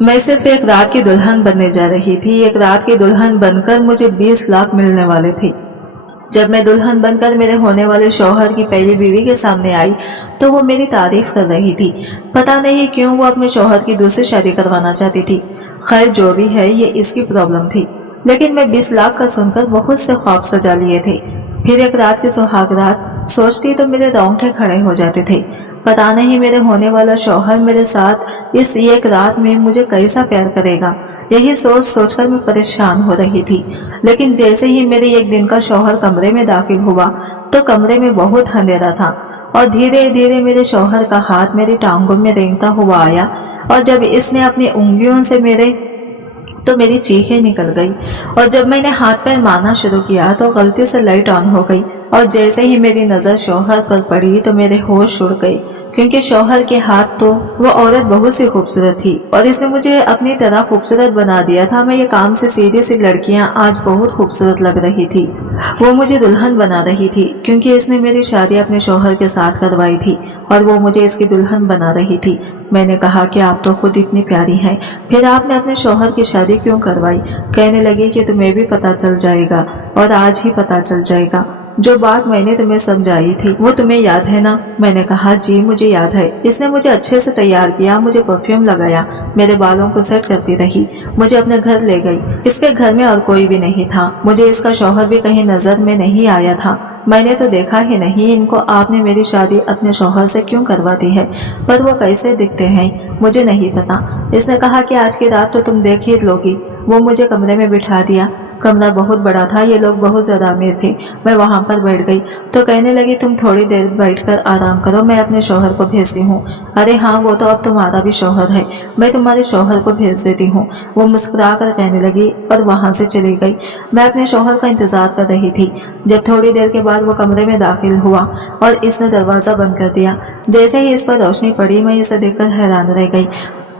मैं सिर्फ एक रात की दुल्हन बनने जा रही थी। एक रात की दुल्हन बनकर मुझे 20 लाख मिलने वाले थे। जब मैं दुल्हन बनकर मेरे होने वाले शौहर की पहली बीवी के सामने आई तो वो मेरी तारीफ कर रही थी। पता नहीं क्यों वो अपने शौहर की दूसरी शादी करवाना चाहती थी। खैर जो भी है, ये इसकी प्रॉब्लम थी। लेकिन मैं 20 लाख का सुनकर बहुत से ख्वाब सजा लिए थे। फिर एक रात की सुहाग रात सोचती तो मेरे रोंगटे खड़े हो जाते थे। पता नहीं मेरे होने वाला शौहर मेरे साथ इस एक रात में मुझे कैसा प्यार करेगा। यही सोच सोचकर मैं परेशान हो रही थी। लेकिन जैसे ही मेरे एक दिन का शौहर कमरे में दाखिल हुआ तो कमरे में बहुत अंधेरा था और धीरे धीरे मेरे शौहर का हाथ मेरी टांगों में रेंगता हुआ आया और जब इसने अपनी उंगलियों से मेरी चीखें निकल गई। और जब मैंने हाथ पैर मारना शुरू किया तो गलती से लाइट ऑन हो गई और जैसे ही मेरी नजर शौहर पर पड़ी तो मेरे होश उड़ गए, क्योंकि शौहर के हाथ तो वो औरत बहुत सी खूबसूरत थी और इसने मुझे अपनी तरह खूबसूरत बना दिया था। मैं ये काम से सीधी सी लड़कियां आज बहुत खूबसूरत लग रही थी। वो मुझे दुल्हन बना रही थी क्योंकि इसने मेरी शादी अपने शौहर के साथ करवाई थी और वो मुझे इसकी दुल्हन बना रही थी। मैंने कहा कि आप तो खुद इतनी प्यारी हैं, फिर आपने अपने शौहर की शादी क्यों करवाई? कहने लगी कि तुम्हें भी पता चल जाएगा और आज ही पता चल जाएगा। जो बात मैंने तुम्हें समझाई थी वो तुम्हें याद है ना? मैंने कहा जी मुझे याद है। इसने मुझे अच्छे से तैयार किया, मुझे परफ्यूम लगाया, मेरे बालों को सेट करती रही, मुझे अपने घर ले गई। इसके घर में और कोई भी नहीं था। मुझे इसका शौहर भी कहीं नजर में नहीं आया था। मैंने तो देखा ही नहीं इनको। आपने मेरी शादी अपने शौहर से क्यों करवा दी है? पर वो कैसे दिखते हैं मुझे नहीं पता। इसने कहा कि आज की रात तो तुम देख ही लोगी। वो मुझे कमरे में बिठा दिया। कमरा बहुत बड़ा था, ये लोग बहुत ज्यादा अमीर थे। मैं वहां पर बैठ गई तो कहने लगी तुम थोड़ी देर बैठकर आराम करो, मैं अपने शौहर को भेजती हूँ। अरे हाँ, वो तो अब तुम्हारा भी शौहर है, मैं तुम्हारे शौहर को भेज देती हूँ। वो मुस्कुरा कर कहने लगी और वहां से चली गई। मैं अपने शौहर का इंतजार कर रही थी। जब थोड़ी देर के बाद वो कमरे में दाखिल हुआ और इसने दरवाजा बंद कर दिया। जैसे ही इस पर रोशनी पड़ी मैं इसे देखकर हैरान रह गई।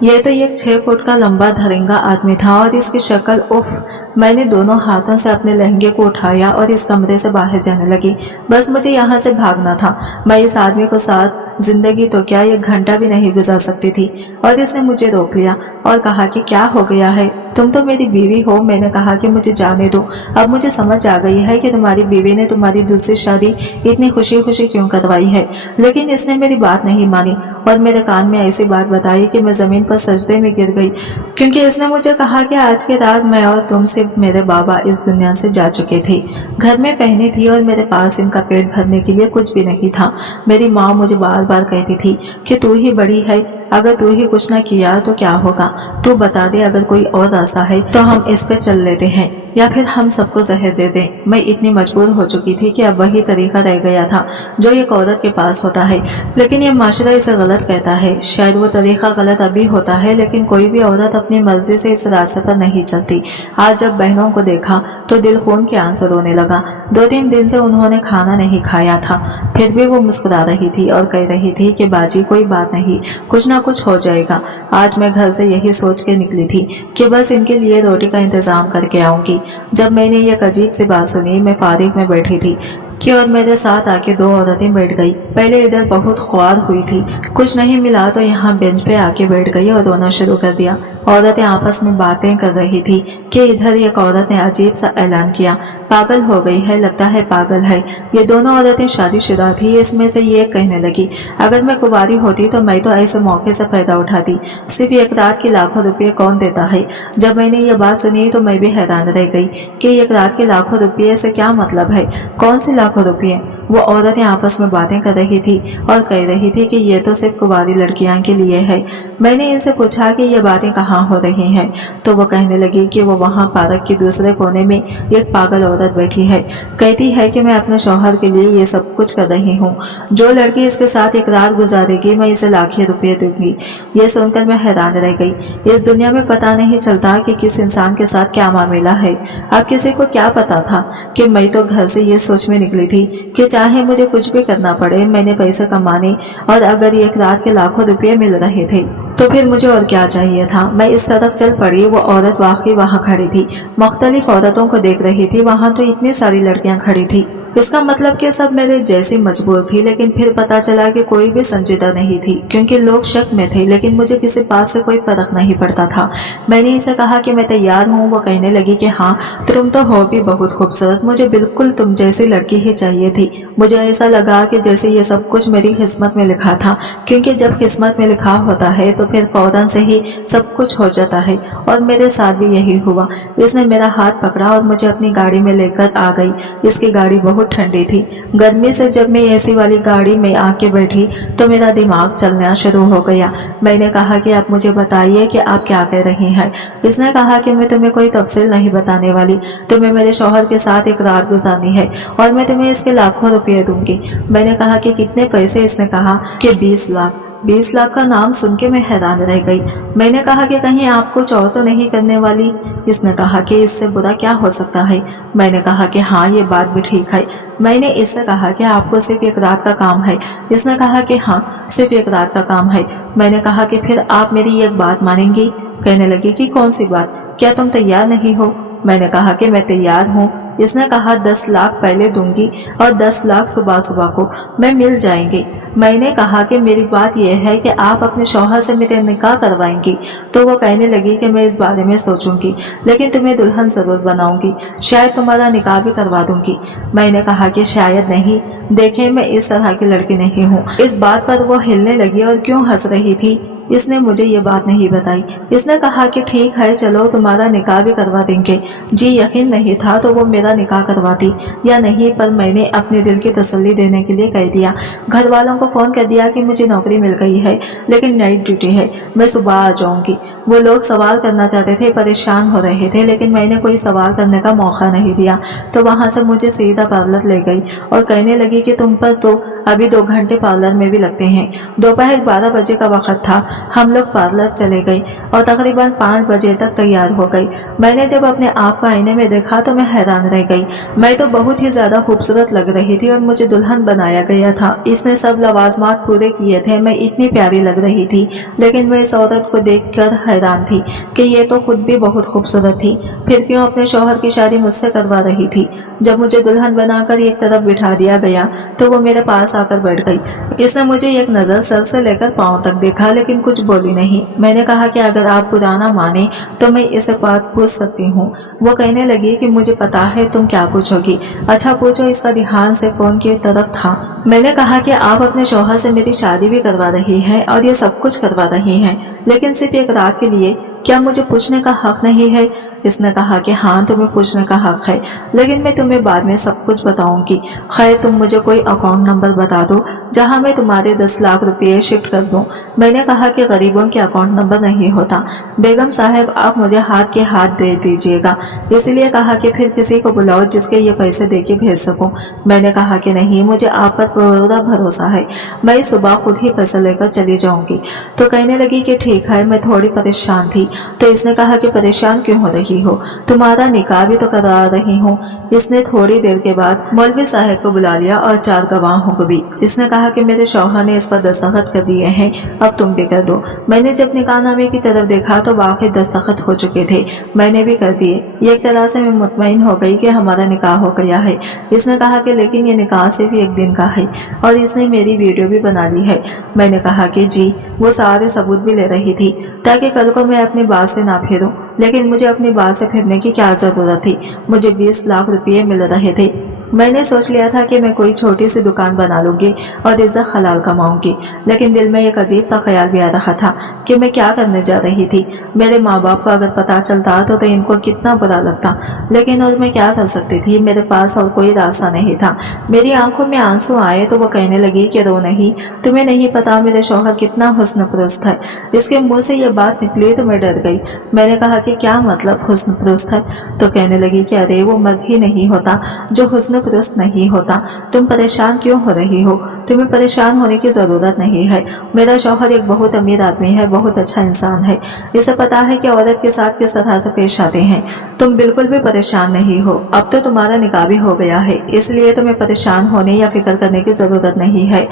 ये तो एक 6 फुट का लंबा धरंगा आदमी था और इसकी शक्ल, उफ। मैंने दोनों हाथों से अपने लहंगे को उठाया और इस कमरे से बाहर जाने लगी। बस मुझे यहाँ से भागना था। मैं इस आदमी को साथ जिंदगी तो क्या 1 घंटा भी नहीं गुजार सकती थी। और इसने मुझे रोक लिया और कहा कि क्या हो गया है, तुम तो मेरी बीवी हो। मैंने कहा कि मुझे जाने दो। अब मुझे समझ आ गई है कि तुम्हारी बीवी ने तुम्हारी दूसरी शादी इतनी खुशी खुशी क्यों करवाई है। लेकिन इसने मेरी बात नहीं मानी और मेरे कान में ऐसी बात बताई कि मैं जमीन पर सजदे में गिर गई, क्योंकि इसने मुझे कहा कि आज की रात मैं और तुम, सिर्फ मेरे बाबा इस दुनिया से जा चुके थे। घर में पहनी थी और मेरे पास इनका पेट भरने के लिए कुछ भी नहीं था। मेरी माँ मुझे बार बार कहती थी कि तू ही बड़ी है, अगर तू ही कुछ न किया तो क्या होगा। तू बता दे, अगर कोई और रास्ता है तो हम इस पे चल लेते हैं या फिर हम सबको जहर दे दें। मैं इतनी मजबूर हो चुकी थी कि अब वही तरीका रह गया था जो एक औरत के पास होता है, लेकिन ये माशरा इसे गलत कहता है। शायद वो तरीका गलत अभी होता है, लेकिन कोई भी औरत अपनी मर्जी से इस रास्ते पर नहीं चलती। आज जब बहनों को देखा तो दिल खून के आंसू रोने लगा। 2-3 दिन से उन्होंने खाना नहीं खाया था, फिर भी वो मुस्कुरा रही थी और कह रही थी कि बाजी कोई बात नहीं, कुछ ना कुछ हो जाएगा। आज मैं घर से यही सोच के निकली थी कि बस इनके लिए रोटी का इंतजाम करके आऊंगी। जब मैंने ये अजीब सी बात सुनी, मैं फारिग में बैठी थी कि और मेरे साथ आके 2 औरतें बैठ गई। पहले इधर बहुत ख्वार हुई थी, कुछ नहीं मिला तो यहाँ बेंच पे आके बैठ गई और रोना शुरू कर दिया। औरतें आपस में बातें कर रही थी कि इधर एक औरत ने अजीब सा ऐलान किया, पागल हो गई है, लगता है पागल है। ये दोनों औरतें शादीशुदा थी। इसमें से ये कहने लगी, अगर मैं कुंवारी होती तो मैं तो ऐसे मौके से फायदा उठाती। सिर्फ एक रात के लाखों रुपये कौन देता है। जब मैंने ये बात सुनी तो मैं भी हैरान रह गई कि एक रात के लाखों रुपये से क्या मतलब है, कौन से लाखों रुपये। वो औरतें आपस में बातें कर रही थी और कह रही थी कि ये तो सिर्फ कुंवारी लड़कियां के लिए है। मैंने इनसे पूछा कि ये बातें कहाँ हो रही हैं, तो वो कहने लगी कि वो वहाँ पार्क के दूसरे कोने में एक पागल औरत बैठी है, कहती है कि मैं अपने शौहर के लिए ये सब कुछ कर रही हूँ। जो लड़की इसके साथ एक रात गुजारेगी मैं इसे लाखों रुपये दूंगी। ये सुनकर मैं हैरान रह गई। इस दुनिया में पता नहीं चलता कि किस इंसान के साथ क्या मामला है। अब किसी को क्या पता था कि मैं तो घर से ये सोच में निकली थी कि चाहे मुझे कुछ भी करना पड़े, मैंने पैसे कमाने, और अगर एक रात के लाखों रुपये मिल रहे थे तो फिर मुझे और क्या चाहिए था। मैं इस तरफ चल पड़ी। वो औरत वाकई वहाँ खड़ी थी, मुख्तलिफ औरतों को देख रही थी। वहाँ तो इतनी सारी लड़कियाँ खड़ी थी। इसका मतलब कि सब मेरे जैसी मजबूर थी, लेकिन फिर पता चला कि कोई भी संजीदा नहीं थी, क्योंकि लोग शक में थे, लेकिन मुझे किसी बात से कोई फर्क नहीं पड़ता था। मैंने इसे कहा कि मैं तैयार हूँ। वो कहने लगी कि हाँ, तुम तो हो भी बहुत खूबसूरत, मुझे बिल्कुल तुम जैसी लड़की ही चाहिए थी। मुझे ऐसा लगा कि जैसे ये सब कुछ मेरी किस्मत में लिखा था, क्योंकि जब किस्मत में लिखा होता है तो फिर फौरन से ही सब कुछ हो जाता है, और मेरे साथ भी यही हुआ। इसने मेरा हाथ पकड़ा और मुझे अपनी गाड़ी में लेकर आ गई। इसकी गाड़ी बहुत ठंडी थी। गर्मी से जब मैं एसी वाली गाड़ी में आके बैठी तो मेरा दिमाग चलना शुरू हो गया। मैंने कहा कि आप मुझे बताइए कि आप क्या कह रही हैं। इसने कहा कि मैं तुम्हें कोई तफसील नहीं बताने वाली, तुम्हें मेरे शौहर के साथ एक रात गुजारनी है और मैं तुम्हें इसके लाखों रुपये दूंगी। मैंने कहा कि कितने पैसे। इसने कहा कि 20 लाख। 20 लाख का नाम सुन के मैं हैरान रह गई। मैंने कहा कि कहीं आप कुछ और तो नहीं करने वाली। इसने कहा कि इससे बुरा क्या हो सकता है। मैंने कहा कि हाँ, ये बात भी ठीक है। मैंने इससे कहा कि आपको सिर्फ एक रात का काम है। इसने कहा कि हाँ, सिर्फ एक रात का काम है। मैंने कहा कि फिर आप मेरी एक बात मानेंगी। कहने लगी कि कौन सी बात, क्या तुम तैयार नहीं हो। मैंने कहा कि मैं तैयार हूँ। इसने कहा 10 लाख पहले दूंगी और 10 लाख सुबह सुबह को मैं मिल जाएंगे। मैंने कहा कि मेरी बात यह है कि आप अपने शौहर से मेरे निकाह करवाएंगी। तो वो कहने लगी कि मैं इस बारे में सोचूंगी, लेकिन तुम्हें दुल्हन जरूर बनाऊंगी, शायद तुम्हारा निकाह भी करवा दूंगी। मैंने कहा कि शायद नहीं, देखें मैं इस तरह की लड़की नहीं हूँ। इस बात पर वो हिलने लगी और क्यों हंस रही थी। इसने मुझे ये बात नहीं बताई। इसने कहा कि ठीक है, चलो तुम्हारा निकाह भी करवा देंगे। जी यकीन नहीं था तो वो मेरा निकाह करवाती या नहीं, पर मैंने अपने दिल की तसल्ली देने के लिए कह दिया। घर वालों को फोन कर दिया कि मुझे नौकरी मिल गई है, लेकिन नाइट ड्यूटी है, मैं सुबह आ जाऊंगी। वो लोग सवाल करना चाहते थे, परेशान हो रहे थे, लेकिन मैंने कोई सवाल करने का मौका नहीं दिया। तो वहां से मुझे सीधा पार्लर ले गई और कहने लगी कि तुम पर तो अभी 2 घंटे पार्लर में भी लगते हैं। दोपहर 12 बजे का वक्त था। हम लोग पार्लर चले गए और तकरीबन 5 बजे तक तैयार हो गई। मैंने जब अपने आप को आईने में देखा तो मैं हैरान रह गई। मैं तो बहुत ही ज्यादा खूबसूरत लग रही थी और मुझे दुल्हन बनाया गया था। इसने सब लवाजमात पूरे किए थे। मैं इतनी प्यारी लग रही थी, लेकिन मैं इस औरत को देखकर हैरान थी कि ये तो खुद भी बहुत खूबसूरत थी, फिर क्यों अपने शौहर की शादी मुझसे करवा रही थी। जब मुझे दुल्हन बनाकर एक तरफ बिठा दिया गया तो वो मेरे पास आकर बैठ गई। इसने मुझे एक नजर सर से लेकर पांव तक देखा, लेकिन कुछ बोली नहीं। मैंने कहा कि अगर आप पुराना माने तो मैं इसे बात पूछ सकती हूँ। वो कहने लगी कि मुझे पता है तुम क्या पूछोगी। अच्छा पूछो। इसका ध्यान से फोन की तरफ था। मैंने कहा कि आप अपने शौहर से मेरी शादी भी करवा रही हैं और ये सब कुछ करवा रही हैं, लेकिन सिर्फ एक रात के लिए, क्या मुझे पूछने का हक नहीं है। इसने कहा कि हाँ, तुम्हें पूछने का हक है, लेकिन मैं तुम्हें बाद में सब कुछ बताऊंगी। खैर तुम मुझे कोई अकाउंट नंबर बता दो जहाँ मैं तुम्हारे 10 लाख रुपये शिफ्ट कर दूं। मैंने कहा कि गरीबों के अकाउंट नंबर नहीं होता। बेगम साहब आप मुझे हाथ के हाथ दे दीजिएगा। इसलिए कहा कि फिर किसी को बुलाओ जिसके ये पैसे दे के भेज सकूं। मैंने कहा कि नहीं, मुझे आप पर पूरा भरोसा है, मैं सुबह खुद ही पैसे लेकर चली जाऊंगी। तो कहने लगी कि ठीक है। मैं थोड़ी परेशान थी। तो इसने कहा कि परेशान क्यों हो रही हो, तुम्हारा निकाह भी तो करवा रही हूँ। इसने थोड़ी देर के बाद मौलवी साहब को बुला लिया और 4 गवाहों को भी। इसने कहा कि मेरे शौहर ने इस पर दस्तखत कर दिए हैं, अब तुम भी कर दो। मैंने जब निकाहनामे की तरफ देखा तो वाकई दस्तखत हो चुके थे। मैंने भी कर दिए। एक तरह से मैं मुतमईन हो गई कि हमारा निकाह हो गया है। इसने कहा कि लेकिन ये निकाह सिर्फ 1 दिन का है और इसने मेरी वीडियो भी बना ली है। मैंने कहा कि जी। वो सारे सबूत भी ले रही थी ताकि कल को मैं अपनी बात से ना फिरूं, लेकिन मुझे अपनी बात से फिरने की क्या जरूरत थी। मुझे 20 लाख रुपये मिल रहे थे। मैंने सोच लिया था कि मैं कोई छोटी सी दुकान बना लूंगी और इज्जत हलाल कमाऊंगी, लेकिन दिल में एक अजीब सा ख्याल भी आ रहा था कि मैं क्या करने जा रही थी। मेरे माँ बाप को अगर पता चलता तो इनको कितना बुरा लगता, लेकिन और मैं क्या कर सकती थी। मेरे पास और कोई रास्ता नहीं था। मेरी आंखों में आंसू आए तो वो कहने लगी कि रो नहीं, तुम्हें नहीं पता मेरे शौहर कितना हुस्नपरस्त है। इसके मुंह से ये बात निकली तो मैं डर गई। मैंने कहा कि क्या मतलब हुस्नपरस्त है। तो कहने लगी कि अरे वो मर्द ही नहीं होता जो हुस्नपरस्त नहीं होता। तुम परेशान क्यों हो रही हो, तुम्हें परेशान होने की जरूरत नहीं है। मेरा शौहर एक बहुत अमीर आदमी है, बहुत अच्छा इंसान है। इसे पता है कि औरत के साथ किस तरह से पेश आते हैं। तुम बिल्कुल भी परेशान नहीं हो। अब तो तुम्हारा निकाह भी हो गया है, इसलिए तुम्हें परेशान होने या फिक्र करने की जरूरत नहीं है।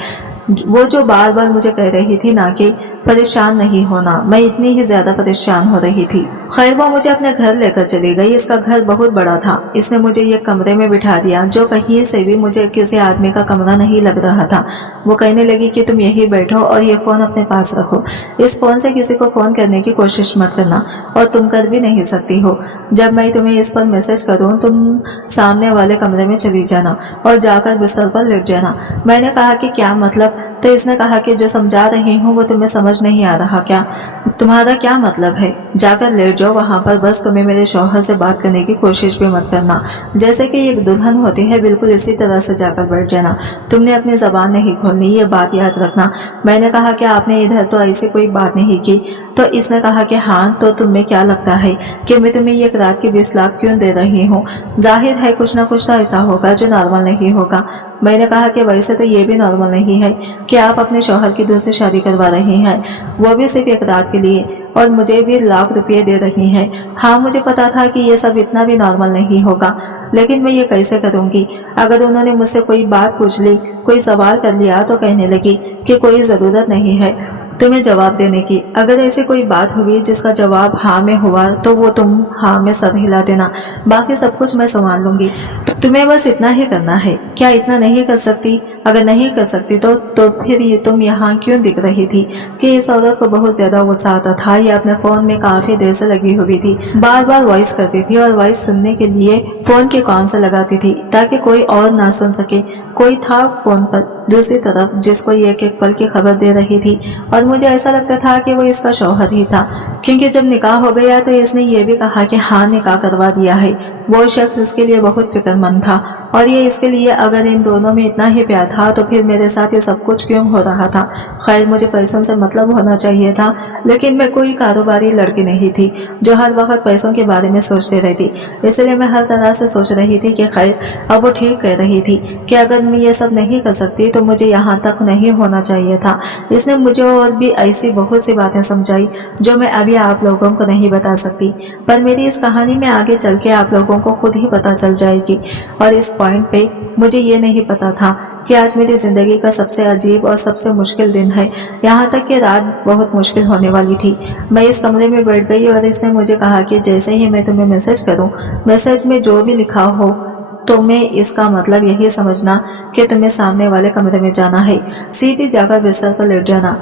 वो जो बार बार मुझे कह रही थी ना कि परेशान नहीं होना। मैं इतनी ही ज्यादा परेशान हो रही थी। खैर वो मुझे अपने घर लेकर चली गई। इसका घर बहुत बड़ा था। इसने मुझे ये कमरे में बिठा दिया जो कहीं से भी मुझे किसी आदमी का कमरा नहीं लग रहा था। वो कहने लगी कि तुम यही बैठो और ये फोन अपने पास रखो। इस फोन से किसी को फोन करने की कोशिश मत करना और तुम कर भी नहीं सकती हो। जब मैं तुम्हें इस पर मैसेज करूं तुम सामने वाले कमरे में चली जाना और जाकर बिस्तर पर लेट जाना। मैंने कहा कि क्या मतलब? तो इसने कहा कि जो समझा रही हूँ वो तुम्हें समझ नहीं आ रहा क्या? तुम्हारा क्या मतलब है? जाकर लेट जाओ वहां पर। बस तुम्हें मेरे शौहर से बात करने की कोशिश भी मत करना। जैसे कि एक दुल्हन होती है बिल्कुल इसी तरह से जाकर बैठ जाना। तुमने अपनी जबान नहीं खोलनी, ये बात याद रखना। मैंने कहा कि आपने इधर तो ऐसी कोई बात नहीं की। तो इसने कहा कि हाँ, तो तुम्हें क्या लगता है कि मैं तुम्हें एक रात के 20 लाख क्यों दे रही हूँ? जाहिर है कुछ ना कुछ तो ऐसा होगा जो नॉर्मल नहीं होगा। मैंने कहा कि वैसे तो ये भी नॉर्मल नहीं है कि आप अपने शौहर की दूसरी शादी करवा रही हैं, वो भी सिर्फ एक रात के लिए, और मुझे भी लाख रुपये दे रही हैं। हाँ, मुझे पता था कि ये सब इतना भी नॉर्मल नहीं होगा, लेकिन मैं ये कैसे करूँगी? अगर उन्होंने मुझसे कोई बात पूछ ली, कोई सवाल कर लिया तो कहने लगी कि कोई ज़रूरत नहीं है तुम्हें जवाब देने की। अगर ऐसी कोई बात हुई जिसका जवाब हाँ में हुआ तो वो तुम हाँ में सर हिला देना, बाकी सब कुछ मैं संभाल लूंगी। तुम्हें बस इतना ही करना है। क्या इतना नहीं कर सकती? अगर नहीं कर सकती तो फिर ये तुम यहाँ क्यों दिख रही थी? कि इस औरत को बहुत ज्यादा गुस्सा आता था। ये अपने फोन में काफी देर से लगी हुई थी, बार बार वॉइस करती थी और वॉइस सुनने के लिए फोन के कान से लगाती थी ताकि कोई और ना सुन सके। कोई था फोन पर दूसरी तरफ जिसको एक एक पल की खबर दे रही थी, और मुझे ऐसा लगता था कि वो इसका शौहर ही था, क्योंकि जब निकाह हो गया तो इसने ये भी कहा कि हाँ निकाह करवा दिया है। वो शख्स इसके लिए बहुत फिक्रमंद था और ये इसके लिए अगर इन दोनों में इतना ही प्यार था तो फिर मेरे साथ ये सब कुछ क्यों हो रहा था? खैर मुझे पैसों से मतलब होना चाहिए था, लेकिन मैं कोई कारोबारी लड़की नहीं थी जो हर वक्त पैसों के बारे में सोचती रहती। इसलिए मैं हर तरह से सोच रही थी कि खैर अब वो ठीक कह रही थी कि अगर मैं ये सब नहीं कर सकती तो मुझे यहाँ तक नहीं होना चाहिए था। इसने मुझे और भी ऐसी बहुत सी बातें समझाई जो मैं अभी आप लोगों को नहीं बता सकती, पर मेरी इस कहानी में आगे चल के आप लोगों को खुद ही पता चल जाएगी। और इस पॉइंट पे मुझे ये नहीं पता था कि आज मेरी जिंदगी का सबसे अजीब और सबसे मुश्किल दिन है। यहाँ तक कि रात बहुत मुश्किल होने वाली थी। मैं इस कमरे में बैठ गई और इसने मुझे कहा कि जैसे ही मैं तुम्हें मैसेज करूँ, मैसेज में जो भी लिखा हो तो मैं इसका मतलब यही समझना कि तुम्हें सामने वाले कमरे में जाना है, सीधी जाकर बिस्तर पर लेट जाना।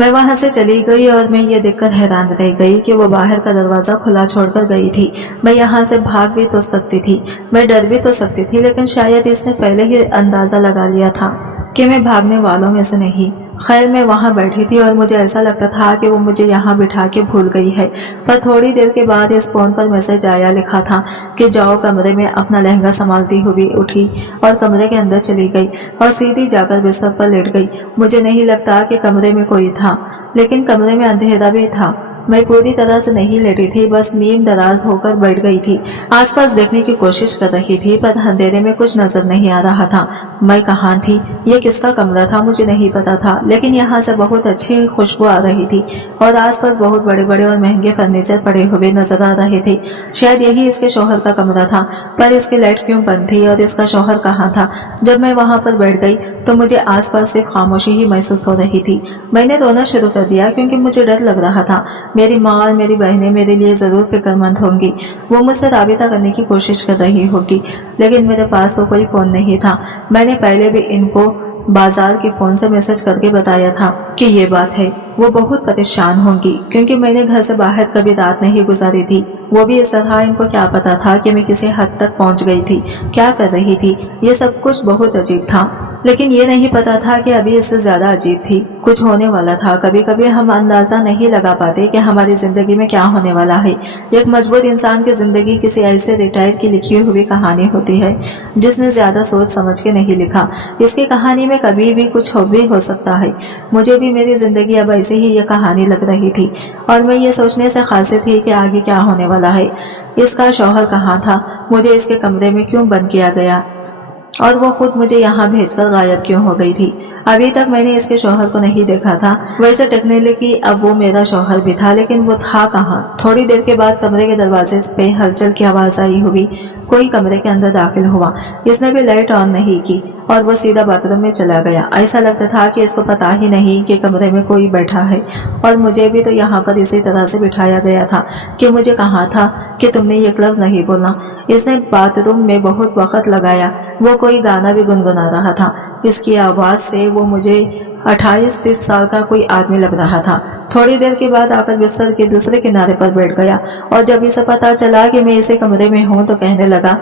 मैं वहां से चली गई और मैं ये देखकर हैरान रह गई कि वो बाहर का दरवाजा खुला छोड़कर गई थी। मैं यहाँ से भाग भी तो सकती थी, मैं डर भी तो सकती थी, लेकिन शायद इसने पहले ही अंदाजा लगा लिया था कि मैं भागने वालों में से नहीं। खैर मैं वहां बैठी थी और मुझे ऐसा लगता था कि वो मुझे यहाँ बिठा के भूल गई है, पर थोड़ी देर के बाद इस फोन पर मैसेज आया, लिखा था कि जाओ कमरे में। अपना लहंगा संभालती हुई उठी और कमरे के अंदर चली गई और सीधी जाकर बिस्तर पर लेट गई। मुझे नहीं लगता कि कमरे में कोई था, लेकिन कमरे में अंधेरा भी था। मैं पूरी तरह से नहीं लेटी थी, बस नीम दराज होकर बैठ गई थी। आसपास देखने की कोशिश कर रही थी पर अंधेरे में कुछ नजर नहीं आ रहा था। मैं कहाँ थी, ये किसका कमरा था, मुझे नहीं पता था, लेकिन यहाँ से बहुत अच्छी खुशबू आ रही थी और आसपास बहुत बड़े बड़े और महंगे फर्नीचर पड़े हुए नजर आ रहे थे। शायद यही इसके शौहर का कमरा था, पर इसकी लाइट क्यों बंद थी और इसका शौहर कहाँ था? जब मैं वहां पर बैठ गई तो मुझे आसपास सिर्फ खामोशी ही महसूस हो रही थी। मैंने रोना शुरू कर दिया क्योंकि मुझे डर लग रहा था। मेरी माँ और मेरी बहनें मेरे लिए जरूर फिक्रमंद होंगी, वो मुझसे राबिता करने की कोशिश कर रही होगी, लेकिन मेरे पास तो कोई फोन नहीं था। मैंने पहले भी इनको बाजार के फोन से मैसेज करके बताया था कि ये बात है। वो बहुत परेशान होंगी क्योंकि मैंने घर से बाहर कभी रात नहीं गुजारी थी। वो भी इस तरह। इनको क्या पता था कि मैं किसी हद तक पहुंच गई थी, क्या कर रही थी। ये सब कुछ बहुत अजीब था, लेकिन ये नहीं पता था कि अभी इससे ज्यादा अजीब थी, कुछ होने वाला था। कभी कभी हम अंदाजा नहीं लगा पाते कि हमारी जिंदगी में क्या होने वाला है। एक मजबूत इंसान की जिंदगी किसी ऐसे रिटायर की लिखी हुई कहानी होती है जिसने ज्यादा सोच समझ के नहीं लिखा। इसकी कहानी में कभी भी कुछ भी हो सकता है। मुझे भी मेरी जिंदगी अब ऐसे ही ये कहानी लग रही थी और मैं ये सोचने से खासी थी कि आगे क्या होने वाला है। इसका शौहर कहाँ था, मुझे इसके कमरे में क्यों बंद किया गया और वो खुद मुझे यहाँ भेजकर गायब क्यों हो गई थी। अभी तक मैंने इसके शौहर को नहीं देखा था। वैसे टेक्निकली अब वो मेरा शौहर भी था, लेकिन वो था कहाँ। थोड़ी देर के बाद कमरे के दरवाजे पे हलचल की आवाज आई हुई। कोई कमरे के अंदर दाखिल हुआ। इसने भी लाइट ऑन नहीं की और वो सीधा बाथरूम में चला गया। ऐसा लगता था कि इसको पता ही नहीं कि कमरे में कोई बैठा है, और मुझे भी तो यहाँ पर इसी तरह से बिठाया गया था कि मुझे कहा था कि तुमने ये लफ्ज नहीं बोलना। इसने बाथरूम में बहुत वक्त लगाया। वो कोई गाना भी गुनगुना रहा था। इसकी आवाज से वो मुझे 28-30 साल का कोई आदमी लग रहा था। थोड़ी देर के बाद आकर बिस्तर के दूसरे किनारे पर बैठ गया, और जब इसे पता चला कि मैं इसी कमरे में हूँ तो कहने लगा,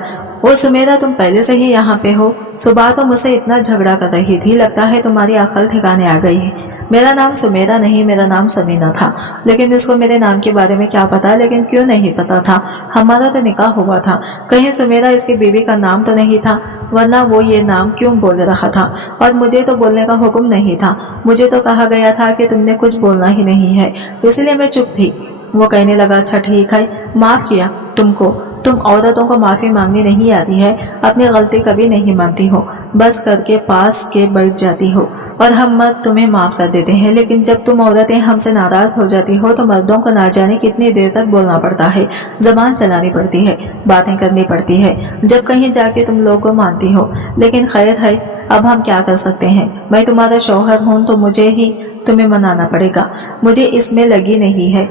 ओ सुमेरा, तुम पहले से ही यहाँ पे हो? सुबह तो मुझसे इतना झगड़ा कर रही थी, लगता है तुम्हारी अकल ठिकाने आ गई है। मेरा नाम सुमेरा नहीं, मेरा नाम समीना था। लेकिन इसको मेरे नाम के बारे में क्या पता? लेकिन क्यों नहीं पता था? हमारा तो निकाह हुआ था। कहीं सुमेरा इसकी बीवी का नाम तो नहीं था? वरना वो ये नाम क्यों बोल रहा था? और मुझे तो बोलने का हुक्म नहीं था। मुझे तो कहा गया था कि तुमने कुछ बोलना ही नहीं है, इसलिए मैं चुप थी। वो कहने लगा, अच्छा ठीक है, माफ किया तुमको। तुम औरतों को माफी मांगनी नहीं आती है, अपनी गलती कभी नहीं मानती हो, बस करके पास के बैठ जाती हो और हम मर्द तुम्हें माफ कर देते हैं। लेकिन जब तुम औरतें हमसे नाराज हो जाती हो तो मर्दों को ना जाने कितनी देर तक बोलना पड़ता है, जबान चलानी पड़ती है, बातें करनी पड़ती है, जब कहीं जाके तुम लोगों को मानती हो। लेकिन खैर है, अब हम क्या कर सकते हैं? मैं तुम्हारा शौहर हूँ तो मुझे ही तुम्हें मनाना पड़ेगा। मुझे इसमें लगी नहीं है।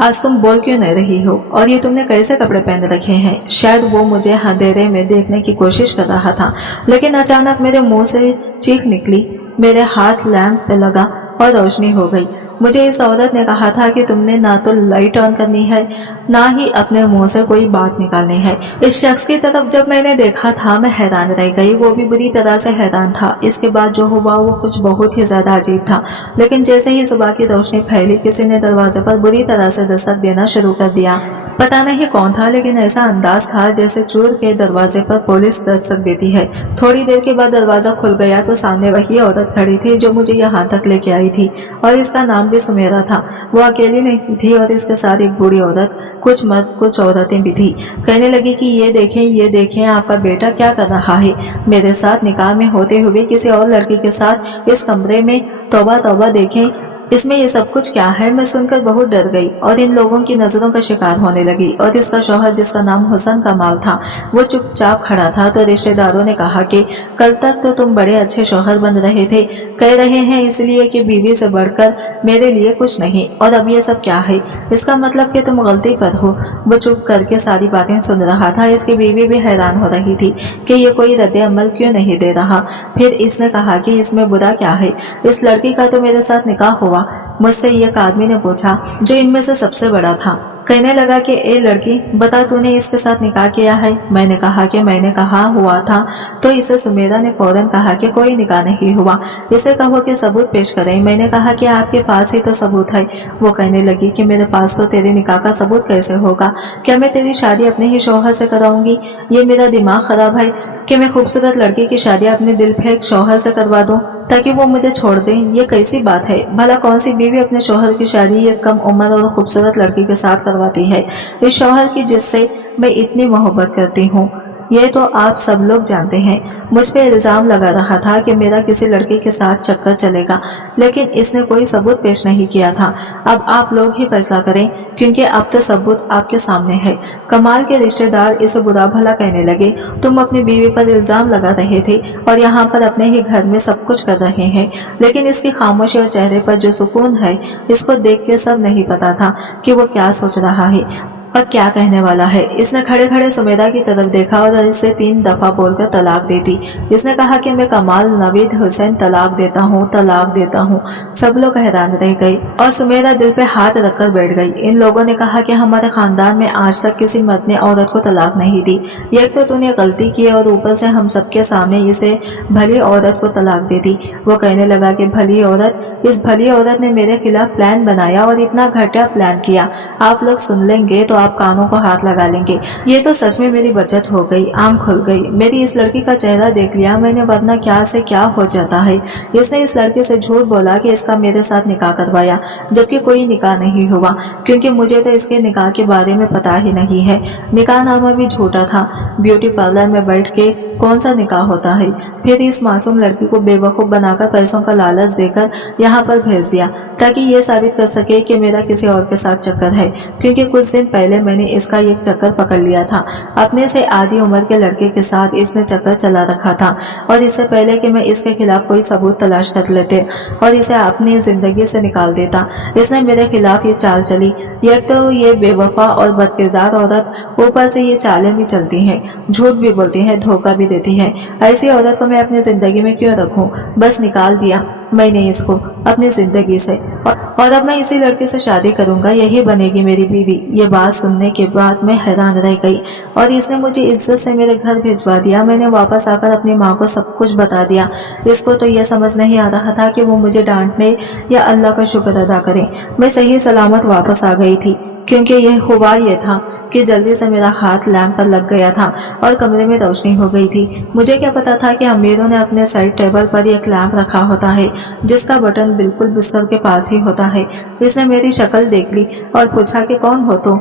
आज तुम बोल क्यों नहीं रही हो? और ये तुमने कैसे कपड़े पहन रखे हैं? शायद वो मुझे अंधेरे में देखने की कोशिश कर रहा था, लेकिन अचानक मेरे मुंह से चीख निकली। मेरे हाथ लैंप पे लगा और रोशनी हो गई। मुझे इस औरत ने कहा था कि तुमने ना तो लाइट ऑन करनी है, ना ही अपने मुंह से कोई बात निकालनी है। इस शख्स की तरफ जब मैंने देखा था, मैं हैरान रह गई। वो भी बुरी तरह से हैरान था। इसके बाद जो हुआ वो कुछ बहुत ही ज्यादा अजीब था। लेकिन जैसे ही सुबह की रोशनी फैली, किसी ने दरवाजे पर बुरी तरह से दस्तक देना शुरू कर दिया। पता नहीं कौन था, लेकिन ऐसा अंदाज था जैसे चोर के दरवाजे पर पुलिस दस्तक देती है। थोड़ी देर के बाद दरवाजा खुल गया तो सामने वही औरत खड़ी थी जो मुझे यहाँ तक लेके आई थी, और इसका नाम भी सुमेरा था। वो अकेली नहीं थी और इसके साथ एक बूढ़ी औरत, कुछ मर्द, कुछ औरतें भी थी। कहने लगी कि ये देखें आपका बेटा क्या कर रहा है मेरे साथ, निकाह में होते हुए किसी और लड़की के साथ इस कमरे में। तौबा तौबा, देखें इसमें ये सब कुछ क्या है? मैं सुनकर बहुत डर गई और इन लोगों की नजरों का शिकार होने लगी। और इसका शौहर, जिसका नाम हुसन कमाल था, वो चुपचाप खड़ा था। तो रिश्तेदारों ने कहा कि कल तक तो तुम बड़े अच्छे शौहर बन रहे थे, कह रहे हैं इसलिए कि बीवी से बढ़कर मेरे लिए कुछ नहीं, और अब ये सब क्या है? इसका मतलब कि तुम गलती पर हो। वो चुप करके सारी बातें सुन रहा था। इसकी बीवी भी हैरान हो रही थी कि ये कोई रद्द अमल क्यों नहीं दे रहा। फिर इसने कहा कि इसमें बुरा क्या है? इस लड़की का तो मेरे साथ निकाह हुआ। मुझसे एक आदमी ने पूछा, जो इनमें से सबसे बड़ा था। कहने लगा कि ए लड़की, बता तूने इसके साथ निकाह किया है? मैंने कहा कि मैंने कहा हुआ था। तो इसे सुमेरा ने फौरन कहा कि कोई निकाह नहीं हुआ, इसे कहो कि सबूत पेश करें। मैंने कहा कि आपके पास ही तो सबूत है। वो कहने लगी कि मेरे पास तो तेरे निकाह का सबूत कैसे होगा? क्या मैं तेरी शादी अपने ही शौहर से कराऊंगी? ये मेरा दिमाग खराब है कि मैं खूबसूरत लड़की की शादी अपने दिल फेंक शौहर से करवा दूं ताकि वो मुझे छोड़ दे? ये कैसी बात है? भला कौन सी बीवी अपने शौहर की शादी एक कम उम्र और खूबसूरत लड़की के साथ करवाती है? इस शौहर की जिससे मैं इतनी मोहब्बत करती हूँ। ये तो आप सब लोग जानते हैं। मुझ पे इल्जाम लगा रहा था कि मेरा किसी लड़के के साथ चक्कर चलेगा, लेकिन इसने कोई सबूत पेश नहीं किया था। अब आप लोग ही फैसला करें, क्योंकि अब तो सबूत आपके सामने है। कमाल के रिश्तेदार इसे बुरा भला कहने लगे। तुम अपनी बीवी पर इल्जाम लगा रहे थे और यहाँ पर अपने ही घर में सब कुछ कर रहे हैं। लेकिन इसकी खामोशी और चेहरे पर जो सुकून है, इसको देख के सब नहीं पता था कि वो क्या सोच रहा है और क्या कहने वाला है। इसने खड़े खड़े सुमेरा की तरफ देखा और इसे 3 दफा बोलकर तलाक दे दी। इसने कहा कि मैं कमाल नवीद हुसैन तलाक देता हूँ, तलाक देता हूँ। सब लोग हैरान रह गए और सुमेरा दिल पे हाथ रखकर बैठ गई। इन लोगों ने कहा कि हमारे खानदान में आज तक किसी मर्द ने औरत को तलाक नहीं दी। एक तो तूने गलती की और ऊपर से हम सबके सामने इसे भली औरत को तलाक दे दी। वो कहने लगा कि भली औरत, इस भली औरत ने मेरे खिलाफ प्लान बनाया और इतना घटिया प्लान किया, आप लोग सुन लेंगे तो आप कानों को हाथ लगा लेंगे। ये तो सच में मेरी बचत हो गई, आंख खुल गई। मेरी इस लड़की का चेहरा देख लिया मैंने, वरना क्या से क्या हो जाता है। इसने इस लड़के से झूठ बोला कि इसका मेरे साथ निकाह करवाया, जबकि कोई निकाह नहीं हुआ, क्योंकि मुझे तो इसके निकाह के बारे में पता ही नहीं है। निकाह नामा भी झूठा था। ब्यूटी पार्लर में बैठ के कौन सा निकाह होता है। फिर इस मासूम लड़की को बेवकूफ़ बनाकर पैसों का लालच देकर यहाँ पर भेज दिया ताकि ये साबित कर सके कि मेरा किसी और के साथ चक्कर है, क्योंकि कुछ दिन पहले मैंने इसका एक चक्कर पकड़ लिया था। अपने से आधी उम्र के लड़के के साथ इसने चक्कर चला रखा था और इससे पहले कि मैं इसके खिलाफ कोई सबूत तलाश कर लेते और इसे अपनी जिंदगी से निकाल देता, इसने मेरे खिलाफ ये चाल चली। एक तो ये बेवफा और बदकिरदार औरत, ऊपर से ये चालें भी चलती हैं, झूठ भी बोलती है, धोखा भी देती है। ऐसी औरत को मैं अपनी जिंदगी में क्यों रखूं? बस निकाल दिया मैंने इसको अपनी जिंदगी से और अब मैं इसी लड़के से शादी करूंगा, यही बनेगी मेरी बीवी। ये बात सुनने के बाद मैं हैरान रह गई और इसने मुझे इज्जत से मेरे घर भिजवा दिया। मैंने वापस आकर अपनी माँ को सब कुछ बता दिया। इसको तो यह समझ नहीं आ रहा था कि वो मुझे डांटने या अल्लाह का शुक्र अदा करे। मैं सही सलामत वापस आ गई थी, क्योंकि यह हुआ ये था कि जल्दी से मेरा हाथ लैंप पर लग गया था और कमरे में रोशनी हो गई थी। मुझे क्या पता था कि अमीरों ने अपने साइड टेबल पर एक लैंप रखा होता है जिसका बटन बिल्कुल बिस्तर के पास ही होता है। इसने मेरी शक्ल देख ली और पूछा कि कौन हो तुम?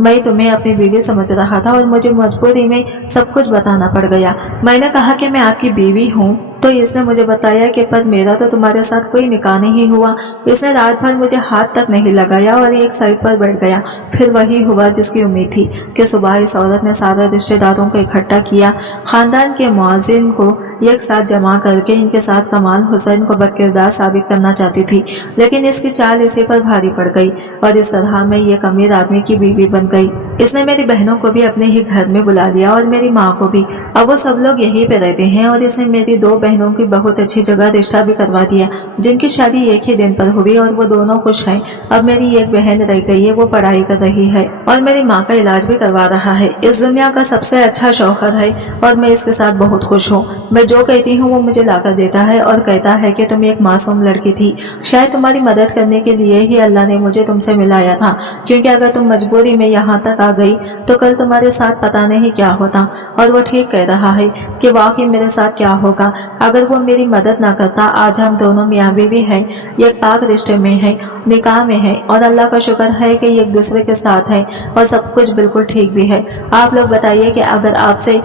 मैं तुम्हें अपनी बीवी समझ रहा था और मुझे मजबूरी में सब कुछ बताना पड़ गया। मैंने कहा कि मैं आपकी बीवी हूँ, तो इसने मुझे बताया कि पर मेरा तो तुम्हारे साथ कोई निकाह नहीं हुआ। इसने रात भर मुझे हाथ तक नहीं लगाया और एक साइड पर बैठ गया। फिर वही हुआ जिसकी उम्मीद थी कि सुबह इस औरत ने सारे रिश्तेदारों को इकट्ठा किया, खानदान के मुआजिन को एक साथ जमा करके इनके साथ कमाल हुसैन को बदकिरदार साबित करना चाहती थी, लेकिन इसकी चाल इसी पर भारी पड़ गई और इस तरह मैं एक अमीर आदमी की बीवी बन गई। इसने मेरी बहनों को भी अपने ही घर में बुला लिया और मेरी माँ को भी। अब वो सब लोग यहीं पे रहते हैं और इसने मेरी 2 बहनों की बहुत अच्छी जगह रिश्ता भी करवा दिया, जिनकी शादी एक ही दिन पर हुई और वो दोनों खुश हैं। अब मेरी एक बहन रह गई है, वो पढ़ाई कर रही है और मेरी माँ का इलाज भी करवा रहा है। इस दुनिया का सबसे अच्छा शौहर है और मैं इसके साथ बहुत खुश हूँ। मैं जो कहती हूँ वो मुझे लाकर देता है और कहता है कि तुम एक मासूम लड़की थी, शायद तुम्हारी मदद करने के लिए ही अल्लाह ने मुझे तुमसे मिलाया था, क्योंकि अगर तुम मजबूरी में यहाँ तक आ गई तो कल तुम्हारे साथ पता नहीं क्या होता। और वो ठीक कह रहा है कि वाकई मेरे साथ क्या होगा अगर वो मेरी मदद ना करता। आज हम दोनों मियाँ बीवी हैं, एक पाक रिश्ते में है, निकाह में है और अल्लाह का शुक्र है कि एक दूसरे के साथ है और सब कुछ बिल्कुल ठीक भी है। आप लोग बताइए कि अगर आपसे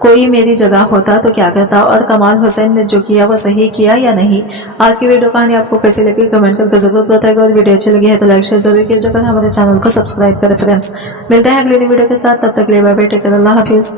कोई मेरी जगह होता तो क्या करता और कमाल हुसैन ने जो किया वो सही किया या नहीं। आज की वीडियो कहानी आपको कैसी लगी कमेंट करके जरूर बताएगा और वीडियो अच्छी लगी है तो लाइक शेयर जरूर कीजिएगा, हमारे चैनल को सब्सक्राइब करें फ्रेंड्स। मिलते हैं अगली वीडियो के साथ, तब तक के लिए बाय बाय, टेक केयर, अल्लाह हाफिज।